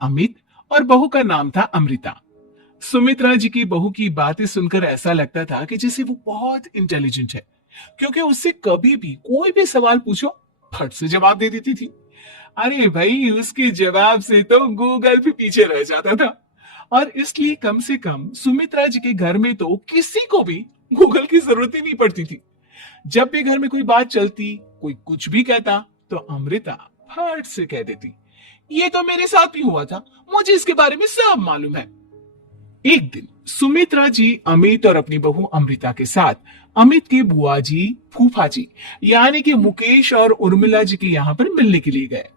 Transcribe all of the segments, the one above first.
अमित और बहू का नाम था अमृता। सुमित्रा जी की बहू की बातें सुनकर ऐसा लगता था कि जैसे वो बहुत इंटेलिजेंट है, क्योंकि उससे कभी भी कोई भी सवाल पूछो फट से जवाब दे देती थी। अरे भाई, उसके जवाब से तो गूगल भी पीछे रह जाता था। और इसलिए कम से कम सुमित्रा जी के घर में तो किसी को भी गूगल की जरूरत ही नहीं पड़ती थी। जब भी घर में कोई बात चलती, कोई कुछ भी कहता, तो अमृता फट से कह देती, ये तो मेरे साथ भी हुआ था, मुझे इसके बारे में सब मालूम है। एक दिन सुमित्रा जी अमित और अपनी बहू अमृता के साथ अमित के बुआ जी, फूफा जी यानी कि मुकेश और उर्मिला जी के यहाँ पर मिलने के लिए गए।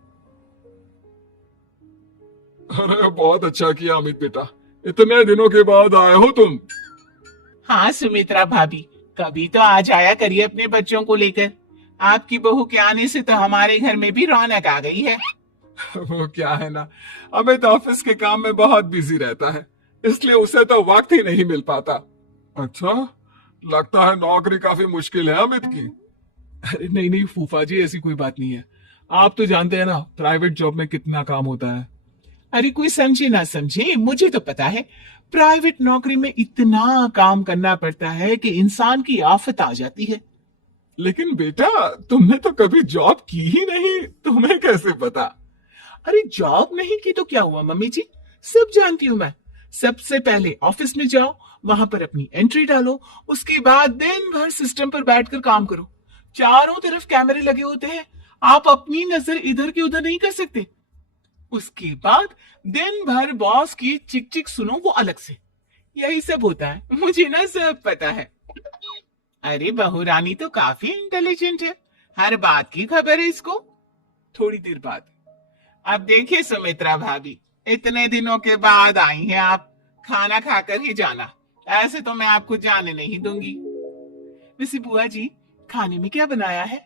अरे बहुत अच्छा किया अमित बेटा, इतने दिनों के बाद आए हो तुम। हाँ सुमित्रा भाभी, कभी तो आ जाया करिए अपने बच्चों को लेकर। आपकी बहू के आने से तो हमारे घर में भी रौनक आ गई है। वो क्या है ना, अमित ऑफिस के काम में बहुत बिजी रहता है, इसलिए उसे तो वक्त ही नहीं मिल पाता। अच्छा, लगता है नौकरी काफी मुश्किल है अमित की। अरे नहीं नहीं फूफा जी, ऐसी कोई बात नहीं है। आप तो जानते हैं ना प्राइवेट जॉब में कितना काम होता है। अरे कोई समझे ना समझे, मुझे तो पता है। प्राइवेट नौकरी में इतना काम करना पड़ता है कि इंसान की आफत आ जाती है। लेकिन बेटा, तुमने तो कभी जॉब की ही नहीं, तुम्हें कैसे पता? अरे जॉब नहीं की तो क्या हुआ मम्मी जी, सब जानती हूँ मैं। सबसे पहले ऑफिस में जाओ, वहां पर अपनी एंट्री डालो, उसके बाद दिन भर सिस्टम पर बैठकर काम करो। चारों तरफ कैमरे लगे होते हैं, आप अपनी नजर इधर की उधर नहीं कर सकते। उसके बाद दिन भर बॉस की चिक चिक सुनो, वो अलग से। यही सब होता है, मुझे ना सब पता है। अरे बहू रानी तो काफी इंटेलिजेंट है, हर बात की खबर है इसको। थोड़ी देर बाद, अब देखिए सुमित्रा भाभी, इतने दिनों के बाद आई हैं आप, खाना खाकर ही जाना, ऐसे तो मैं आपको जाने नहीं दूंगी। वैसे बुआ जी, खाने में क्या बनाया है?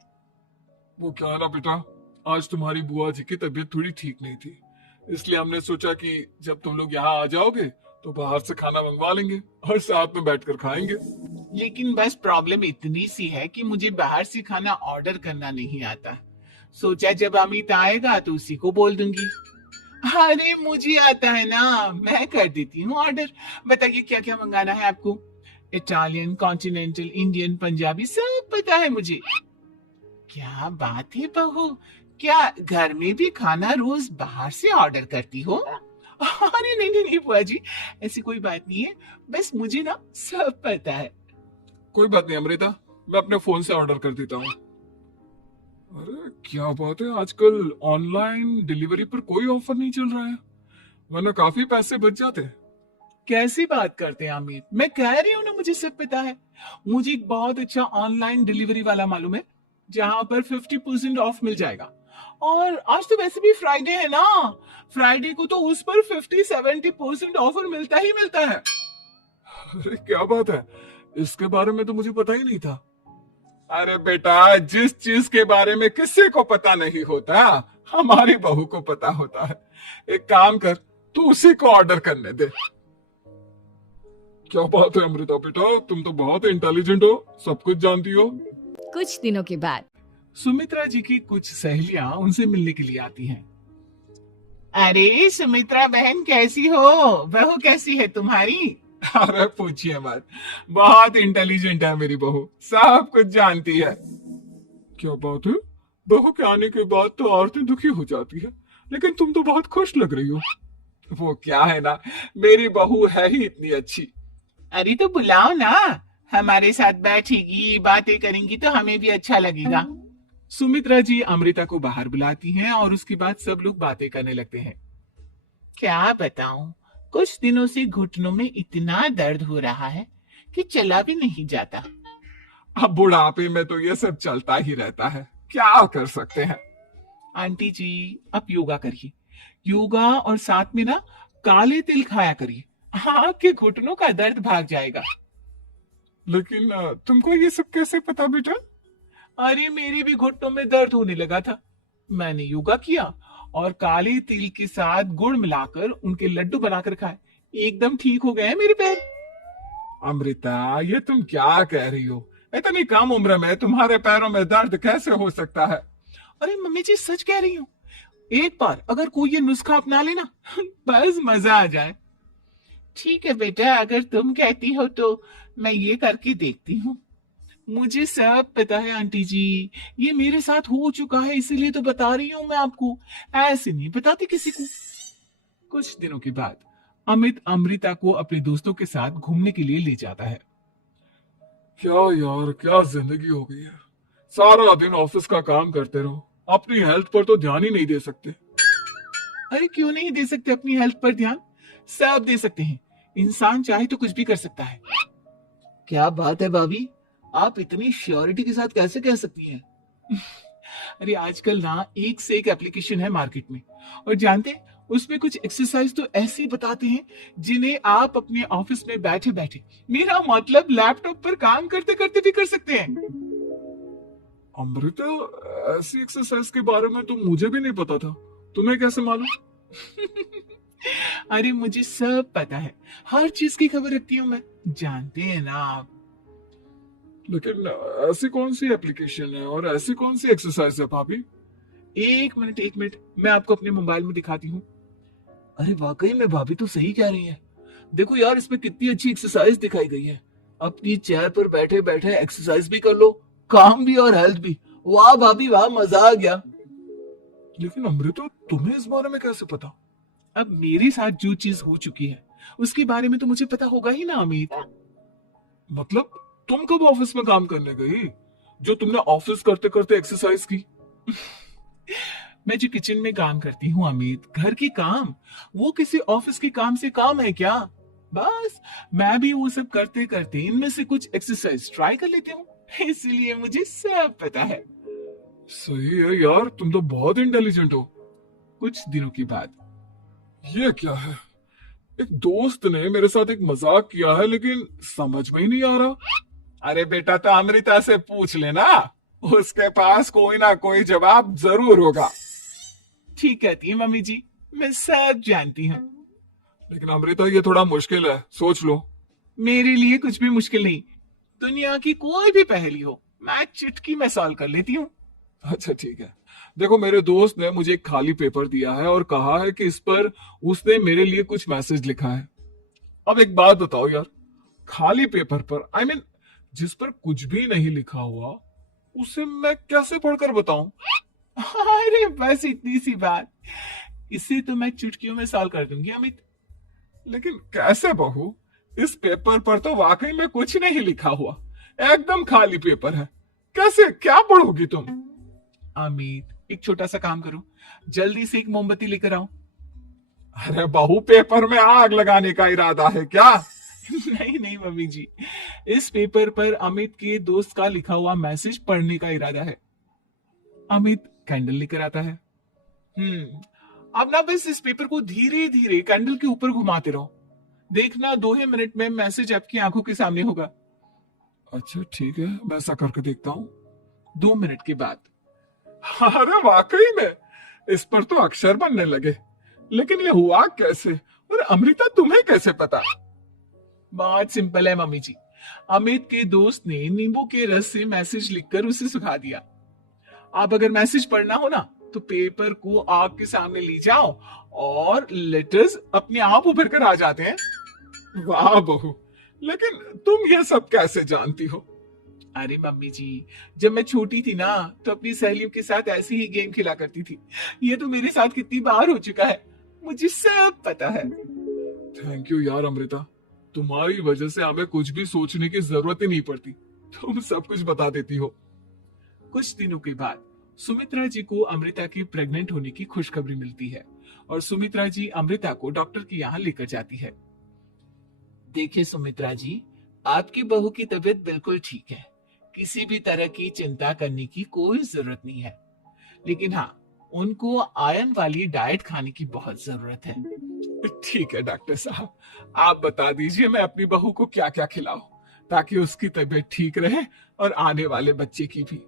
वो क्या है ना बेटा, आज तुम्हारी बुआ जी की तबीयत थोड़ी ठीक नहीं थी, इसलिए हमने सोचा कि जब तुम लोग यहाँ आ जाओगे तो बाहर से खाना मंगवा लेंगे और साथ में बैठकर खाएंगे। लेकिन बस प्रॉब्लम इतनी सी है कि मुझे बाहर से खाना ऑर्डर करना नहीं आता। सोचा जब अमित आएगा तो उसी को बोल दूंगी। अरे मुझे आता है ना, मैं कर देती हूँ ऑर्डर। बताइए क्या क्या मंगाना है आपको? इटालियन, कॉन्टिनेंटल, इंडियन, पंजाबी, सब पता है मुझे। क्या बात है बहू, क्या घर में भी खाना रोज बाहर से ऑर्डर करती हो? अरे नहीं नहीं नहीं बुआ जी, ऐसी कोई बात नहीं है, बस मुझे ना सब पता है। कोई बात नहीं अमृता, मैं अपने फोन से ऑर्डर कर देता हूँ। अरे क्या बात है, आजकल ऑनलाइन डिलीवरी पर कोई ऑफर नहीं चल रहा है, वरना काफी पैसे बच जाते हैं। कैसी बात करते हैं अमित, मैं कह रही हूँ ना मुझे सब पता है। मुझे एक बहुत अच्छा ऑनलाइन डिलीवरी वाला मालूम है, जहां पर 50% ऑफ मिल जाएगा। और आज तो वैसे भी फ्राइडे है ना, फ्राइडे को तो उस पर 50-70% ऑफर मिलता ही मिलता है। अरे क्या बात है, इसके बारे में तो मुझे पता ही नहीं था। अरे बेटा, जिस चीज के बारे में किसी को पता नहीं होता, हमारी बहू को पता होता है। एक काम कर, तू उसी को ऑर्डर करने दे। क्या बात है अमृता बेटा, तुम तो बहुत इंटेलिजेंट हो, सब कुछ जानती हो। कुछ दिनों के बाद सुमित्रा जी की कुछ सहेलियां उनसे मिलने के लिए आती हैं। अरे सुमित्रा बहन कैसी हो, बहू कैसी है तुम्हारी? अरे पूछिए मत, बहुत इंटेलिजेंट है मेरी बहू, सब कुछ जानती है। क्या बात है, बहू के आने के बाद तो औरतें दुखी हो जाती है, लेकिन तुम तो बहुत खुश लग रही हो। वो क्या है ना, मेरी बहू है ही इतनी अच्छी। अरे तो बुलाओ ना, हमारे साथ बैठेगी, बातें करेंगी तो हमें भी अच्छा लगेगा। सुमित्रा जी अमृता को बाहर बुलाती हैं और उसके बाद सब लोग बातें करने लगते हैं। क्या बताऊं, कुछ दिनों से घुटनों में इतना दर्द हो रहा है कि चला भी नहीं जाता। अब बुढ़ापे में तो ये सब चलता ही रहता है, क्या कर सकते हैं। आंटी जी, आप योगा करिए, योगा और साथ में ना काले तिल खाया करिए, आपके घुटनों का दर्द भाग जाएगा। लेकिन तुमको ये सब कैसे पता बेटा? अरे मेरे भी घुटनों में दर्द होने लगा था, मैंने योगा किया और काले तिल के साथ गुड़ मिलाकर उनके लड्डू बनाकर खाए, एकदम ठीक हो गए मेरे पैर। अमृता, ये तुम क्या कह रही हो? इतनी कम उम्र में तुम्हारे पैरों में दर्द कैसे हो सकता है? अरे मम्मी जी सच कह रही हूँ, एक बार अगर कोई ये नुस्खा अपना लेना बस मजा आ जाए। ठीक है बेटा, अगर तुम कहती हो तो मैं ये करके देखती हूँ। मुझे सब पता है आंटी जी, ये मेरे साथ हो चुका है, इसीलिए तो बता रही हूँ मैं आपको, ऐसे नहीं बताती किसी को। कुछ दिनों के बाद अमित अमृता को अपने दोस्तों के साथ घूमने के लिए ले जाता है। क्या यार, क्या जिंदगी हो गई है। सारा दिन ऑफिस का काम करते रहो, अपनी हेल्थ पर तो ध्यान ही नहीं दे सकते। अरे क्यों नहीं दे सकते अपनी हेल्थ पर ध्यान, सब दे सकते हैं। इंसान चाहे तो कुछ भी कर सकता है। क्या बात है भाभी, आप इतनी श्योरिटी के साथ कैसे कह सकती हैं? अरे आजकल ना एक से एक एप्लीकेशन है मार्केट में, और जानते हैं उसमें कुछ एक्सरसाइज तो ऐसे बताते हैं जिन्हें आप अपने ऑफिस में बैठे बैठे, मेरा मतलब लैपटॉप पर काम करते करते भी कर सकते हैं। अमृता, ऐसी एक्सरसाइज के बारे में तो मुझे भी नहीं पता था, तुम्हें कैसे मालूम? अरे मुझे सब पता है, हर चीज की खबर रखती हूँ मैं, जानते हैं ना आप। लेकिन ऐसी कौन सी एप्लीकेशन है और ऐसी कौन सी एक्सरसाइज है भाभी? एक मिनट, मैं आपको अपने मोबाइल में दिखाती हूँ। अरे वाकई में भाभी तो सही कह रही है। देखो यार, इसमें कितनी अच्छी एक्सरसाइज दिखाई गई है। अपनी चेयर पर बैठे बैठे एक्सरसाइज भी कर लो, काम भी और हेल्थ भी। वाह भाभी वाह, मजा आ गया। लेकिन अमृता, तुम्हें इस बारे में कैसे पता? अब मेरे साथ जो चीज हो चुकी है उसके बारे में तो मुझे पता होगा ही ना अमित। मतलब तुम कब ऑफिस में काम करने गई जो तुमने ऑफिस करते करते एक्सरसाइज की? मैं जो किचन में काम करती हूँ अमित, घर की काम, वो किसी ऑफिस के काम से काम है क्या? बस मैं भी वो सब करते करते इनमें से कुछ एक्सरसाइज ट्राई कर लेती हूँ, इसलिए मुझे सब पता है। सही है यार, तुम तो बहुत इंटेलिजेंट हो। कुछ दिनों के बाद ये क्या है? एक दोस्त ने मेरे साथ एक मजाक किया है, लेकिन समझ में ही नहीं आ रहा। अरे बेटा, तो अमृता से पूछ लेना, उसके पास कोई ना कोई जवाब जरूर होगा। ठीक कहती है मम्मी जी, मैं सब जानती हूँ। लेकिन अमृता, ये थोड़ा मुश्किल है, सोच लो। मेरे लिए कुछ भी मुश्किल नहीं, दुनिया की कोई भी पहेली हो मैं चुटकी में सॉल्व कर लेती हूँ। अच्छा ठीक है, देखो मेरे दोस्त ने मुझे एक खाली पेपर दिया है और कहा है कि इस पर उसने मेरे लिए कुछ मैसेज लिखा है। अब एक बात बताओ यार, खाली पेपर पर, आई मीन जिस पर कुछ भी नहीं लिखा हुआ, उसे मैं कैसे पढ़कर बताऊं? अरे बस इतनी सी बात, इसे तो मैं चुटकियों में सॉल्व कर दूंगी अमित। लेकिन कैसे बहू? इस पेपर पर तो वाकई में कुछ नहीं लिखा हुआ, एकदम खाली पेपर है, कैसे, क्या पढ़ोगी तुम? अमित, एक छोटा सा काम करो, जल्दी से एक मोमबत्ती लेकर आओ। अरे बहू, पेपर में आग लगाने का इरादा है क्या? नहीं नहीं मम्मी जी, इस पेपर पर अमित के दोस्त का लिखा हुआ मैसेज पढ़ने का इरादा है। अमित कैंडल लेकर आता है। अब ना बस इस पेपर को धीरे धीरे कैंडल के ऊपर घुमाते रहो, देखना 2 ही मिनट में मैसेज आपकी आंखों के सामने होगा। अच्छा ठीक है, मैं ऐसा करके देखता हूँ। 2 मिनट के बाद अरे वाकई में इस पर तो अक्षर बनने लगे, लेकिन ये हुआ कैसे? और अमृता, तुम्हें कैसे पता? बहुत सिंपल है मम्मी जी, अमित के दोस्त ने नींबू के रस से मैसेज लिखकर उसे सुखा दिया। आप अगर मैसेज पढ़ना हो ना तो पेपर को आग के सामने ले जाओ और लेटर्स अपने आप उभर कर आ जाते हैं। वाह बहू, लेकिन तुम ये सब कैसे जानती हो? अरे मम्मी जी, जब मैं छोटी थी ना तो अपनी सहेलियों के साथ ऐसे ही गेम खेला करती थी। ये तो मेरे साथ कितनी बार हो चुका है, मुझे सब पता है। थैंक यू यार अमृता, तुम्हारी वजह से हमें कुछ भी सोचने की जरूरत ही नहीं पड़ती, तुम सब कुछ बता देती हो। कुछ दिनों के बाद सुमित्रा जी को अमृता की प्रेग्नेंट होने की खुशखबरी मिलती है और सुमित्रा जी अमृता को डॉक्टर के यहाँ लेकर जाती है। देखिए सुमित्रा जी, आपकी बहू की तबीयत बिल्कुल ठीक है, किसी भी तरह की चिंता करने की कोई जरूरत नहीं है, लेकिन हाँ, उनको आयरन वाली डाइट खाने की बहुत जरूरत है। ठीक है डॉक्टर साहब, आप बता दीजिए मैं अपनी बहू को क्या क्या खिलाऊं ताकि उसकी तबीयत ठीक रहे और आने वाले बच्चे की भी।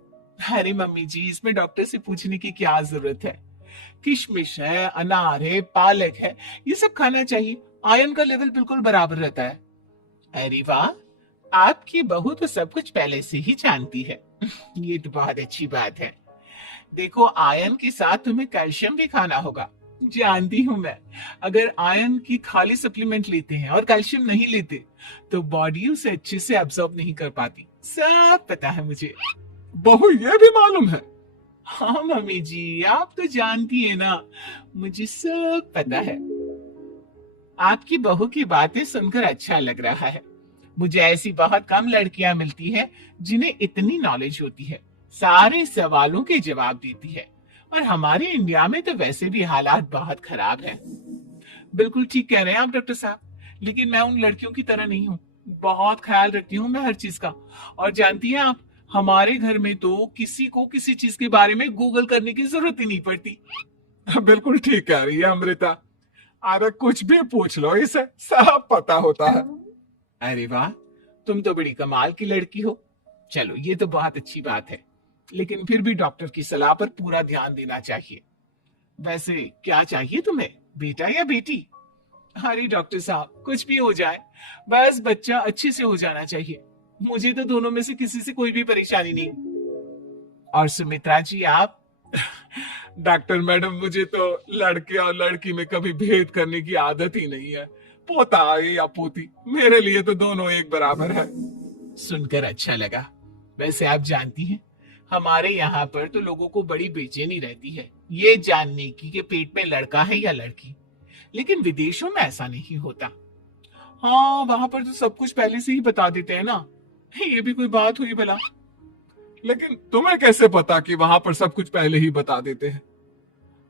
अरे मम्मी जी, इसमें डॉक्टर से पूछने की क्या जरूरत है, किशमिश है, अनार है, पालक है, ये सब खाना चाहिए, आयरन का लेवल बिल्कुल बराबर रहता है। अरे वाह, आपकी बहू तो सब कुछ पहले से ही जानती है। ये तो बहुत अच्छी बात है। देखो, आयरन के साथ तुम्हें कैल्शियम भी खाना होगा। जानती हूं मैं, अगर आयरन की खाली सप्लीमेंट लेते हैं और कैल्शियम नहीं लेते तो बॉडी उसे अच्छे से एब्जॉर्ब नहीं कर पाती। सब पता है मुझे। बहू ये भी मालूम है? हाँ मम्मी जी, आप तो जानती है ना, मुझे सब पता है। आपकी बहू की बातें सुनकर अच्छा लग रहा है। मुझे ऐसी बहुत कम लड़कियां मिलती हैं जिन्हें इतनी नॉलेज होती है, सारे सवालों के जवाब देती है। और हमारे इंडिया में तो वैसे भी हालात बहुत खराब हैं। बिल्कुल ठीक कह रहे हैं आप डॉक्टर साहब, लेकिन मैं उन लड़कियों की तरह नहीं हूँ। बहुत ख्याल रखती हूँ मैं हर चीज का। और जानती हैं आप, हमारे घर में तो किसी को किसी चीज के बारे में गूगल करने की जरूरत ही नहीं पड़ती। बिल्कुल ठीक कह रही है अमृता। अरे कुछ भी पूछ लो, इसे सब पता होता है। अरे वाह, तुम तो बड़ी कमाल की लड़की हो। चलो, ये तो बहुत अच्छी बात है, लेकिन फिर भी डॉक्टर की सलाह पर पूरा ध्यान देना चाहिए। वैसे क्या चाहिए तुम्हें, बेटा या बेटी? अरे डॉक्टर साहब, कुछ भी हो जाए, बस बच्चा अच्छे से हो जाना चाहिए। मुझे तो दोनों में से किसी से कोई भी परेशानी नहीं। और सुमित्रा जी, आप? डॉक्टर मैडम, मुझे तो लड़के और लड़की में कभी भेद करने की आदत ही नहीं है। पोता आए या पोती, मेरे लिए तो दोनों एक बराबर है। सुनकर अच्छा लगा। वैसे आप जानती हैं, हमारे यहाँ पर तो लोगों को बड़ी बेचैनी रहती है ये जानने की कि पेट में लड़का है या लड़की। लेकिन विदेशों में ऐसा नहीं होता। हाँ, वहां पर तो सब कुछ पहले से ही बता देते हैं ना। ये भी कोई बात हुई भला? लेकिन तुम्हें कैसे पता कि वहां पर सब कुछ पहले ही बता देते हैं?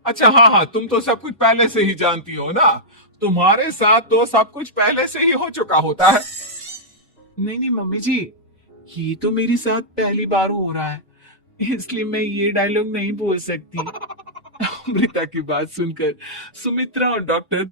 अच्छा, हाँ हाँ, तुम तो सब कुछ पहले से ही जानती हो ना। तुम्हारे साथ तो सब कुछ पहले से ही हो चुका होता है। नहीं नहीं मम्मी जी, ये तो मेरे साथ पहली बार हो रहा है, इसलिए मैं ये डायलॉग नहीं बोल सकती। अमृता की बात सुनकर सुमित्रा और डॉक्टर